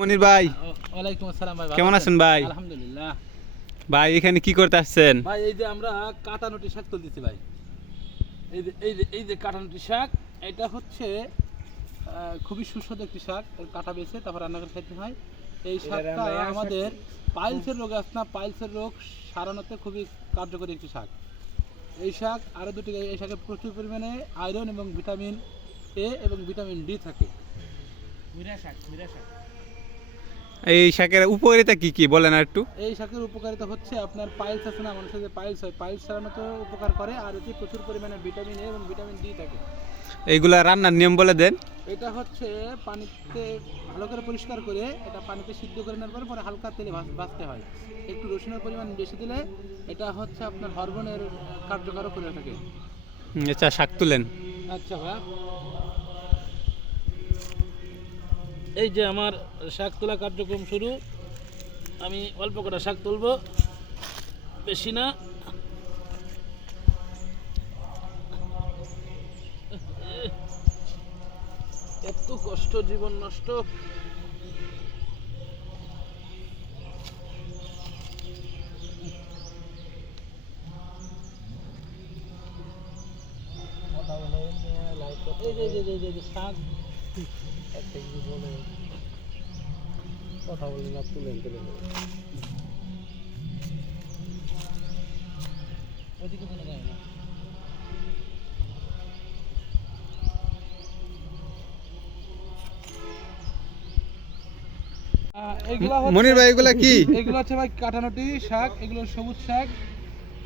মনির ভাই, ওয়ালাইকুম আসসালাম ভাই। কেমন আছেন ভাই? আলহামদুলিল্লাহ ভাই এখানে কি করতে আসছেন? ভাই। এই যে আমরা কাটানুটি শাক তুলতেছি ভাই। এই যে কাটানুটি শাক, এটা হচ্ছে খুবই সুস্বাদু একটি শাক। এর কাটা বেছে তারপর রান্না করে খেতে হয়। এই শাকটা আমাদের পাইলসের রোগ আছে না, পাইলসের রোগ সারানোতে খুবই কার্যকরী একটি শাক। এই শাক আরও দুটি, এই শাকে প্রচুর পরিমাণে আয়রন এবং ভিটামিন এ এবং ভিটামিন ডি থাকে। এই শাকের উপকারিতা কি কি বলেন আর একটু? এই শাকের উপকারিতা হচ্ছে আপনার পাইলস আছে না, মানুষের যে পাইলস হয়, পাইলস সারানোতে উপকার করে। আর এতে প্রচুর পরিমাণে ভিটামিন এ এবং ভিটামিন ডি থাকে। এইগুলা রান্নার নিয়ম বলে দেন। এটা হচ্ছে পানিতে ভালো করে পরিষ্কার করে এটা পানিতে সিদ্ধ করে নেওয়ার পরে হালকা তেলে ভাজতে হয়। একটু রসুনের পরিমাণ বেশি দিলে এটা হচ্ছে আপনার হরমোনের কার্যকর করে থাকে। আচ্ছা, শাক তুলেন। আচ্ছা ভাই, এই যে আমার শাক তোলা কার্যক্রম শুরু। আমি অল্প কটা শাক তুলবো, বেশি না। এত কষ্ট, জীবন নষ্ট। শাক কথা বলে না, তুলেন তুলে ওদিকে কোনো যায় না। মনির ভাই, এগুলা কি? এগুলো হচ্ছে ভাই কাটানোটি শাক। এগুলো সবুজ শাক।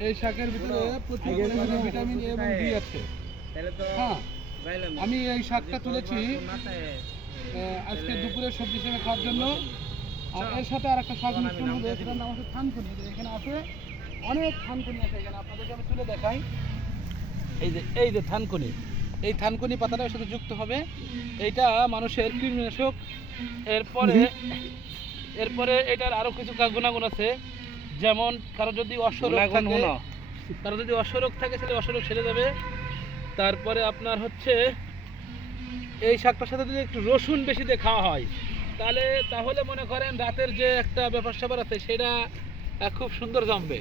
এই শাকের ভিতরে প্রচুর পরিমাণে ভিটামিন এ এবং ডি আছে। হ্যাঁ, আমি এই শাকটা তুলেছি আজকে দুপুরে সবজি হিসেবে খাওয়ার জন্য। আর এর সাথে আর একটা শাক মিশ্রণ হবে, সেটার নাম হচ্ছে থানকুনি। এখানে আছে অনেক থানকুনি আছে। এখানে আপনাদেরকে আমি তুলে দেখাই। এই যে থানকুনি, এই থানকুনি পাতাটা এর সাথে যুক্ত হবে। এইটা মানুষের কৃমিনাশক। এরপরে এটার আরো কিছু গুণাগুণ আছে। যেমন কারো যদি অশ্বরোগ থাকে সেটা অশ্বরোগ সেরে যাবে। তারপরে আপনার হচ্ছে এই শাকটার সাথে যদি একটু রসুন বেশি দিয়ে খাওয়া হয় তাহলে মনে করেন রাতের যে একটা ব্যাপার স্যাপার আছে সেটা খুব সুন্দর জমবে।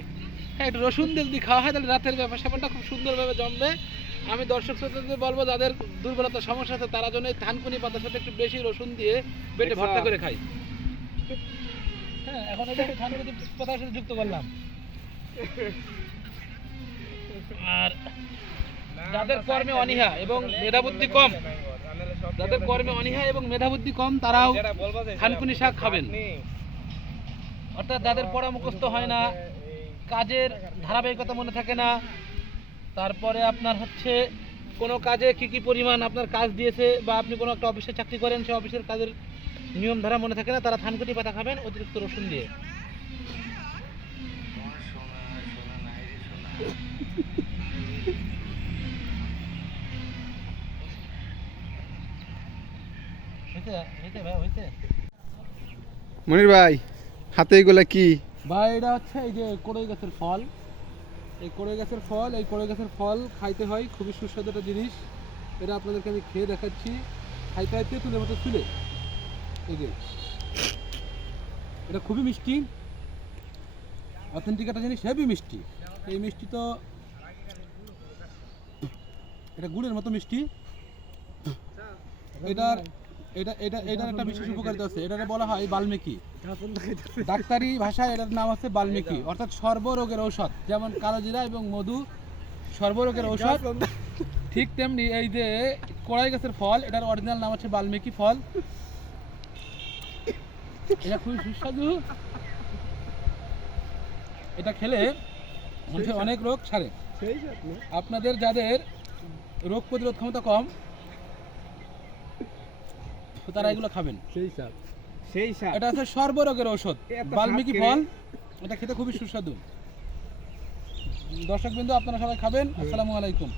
হ্যাঁ, একটু রসুন দিয়ে যদি খাওয়া হয় তাহলে রাতের ব্যাপার স্যাপারটা খুব সুন্দরভাবে জমবে। আমি দর্শক শ্রোতাদের বলবো, যাদের দুর্বলতার সমস্যা আছে তারা যেন এই থানকুনি পাতার সাথে একটু বেশি রসুন দিয়ে পেটে ভর্তা করে খায়। হ্যাঁ, এখন এটা থানকুনি পাতার সাথে যুক্ত করলাম। আর যাদের কর্মে অনীহা এবং মেধাবুদ্ধি কম তারাও থানকুনি শাক খাবেন। অর্থাৎ যাদের পড়া মুখস্থ হয় না, কাজের ধারাবাহিকতা মনে থাকে না, তারপরে আপনার হচ্ছে কোনো কাজে কি পরিমাণ আপনার কাজ দিয়েছে, বা আপনি কোনো একটা অফিসে চাকরি করেন, সেই অফিসের কাজের নিয়ম ধারা মনে থাকে না, তারা থানকুনি পাতা খাবেন অতিরিক্ত রসুন দিয়ে। মনির ভাই, হাতে এগুলা কি? ভাই, এটা হচ্ছে এই যে কড়ই গাছের ফল। এই কড়ই গাছের ফল খাইতে হয়, খুবই সুস্বাদু একটা জিনিস। এটা আপনাদেরকে আমি খেয়ে দেখাচ্ছি। খাইতে হয় তেঁতুলের মতো চুলে। এই যে এটা খুবই মিষ্টি, অথেন্টিক একটা জিনিস, হেভি মিষ্টি। এই মিষ্টি তো এটা গুড়ের মতো মিষ্টি। এটার একটা বিশেষ উপকারিতা আছে। এটাকে বলা হয় বাল্মীকি। ডাক্তারি ভাষায় এটার নাম আছে বাল্মীকি, অর্থাৎ সর্বরোগের ঔষধ। যেমন কালোজিরা এবং মধু সর্বরোগের ঔষধ, ঠিক তেমনি এই যে কড়াই গাছের ফল, এটার অরিজিনাল নাম হচ্ছে বাল্মীকি ফল। এটা খুবই সুস্বাদু। এটা খেলে মানুষের অনেক রোগ সারে। আপনাদের যাদের রোগ প্রতিরোধ ক্ষমতা কম তারা এগুলো খাবেন। এটা হচ্ছে সর্বরোগের ঔষধ, বাল্মীকি ফল। এটা খেতে খুবই সুস্বাদু। দর্শকবৃন্দ, আপনারা সবাই খাবেন। আসসালামু আলাইকুম।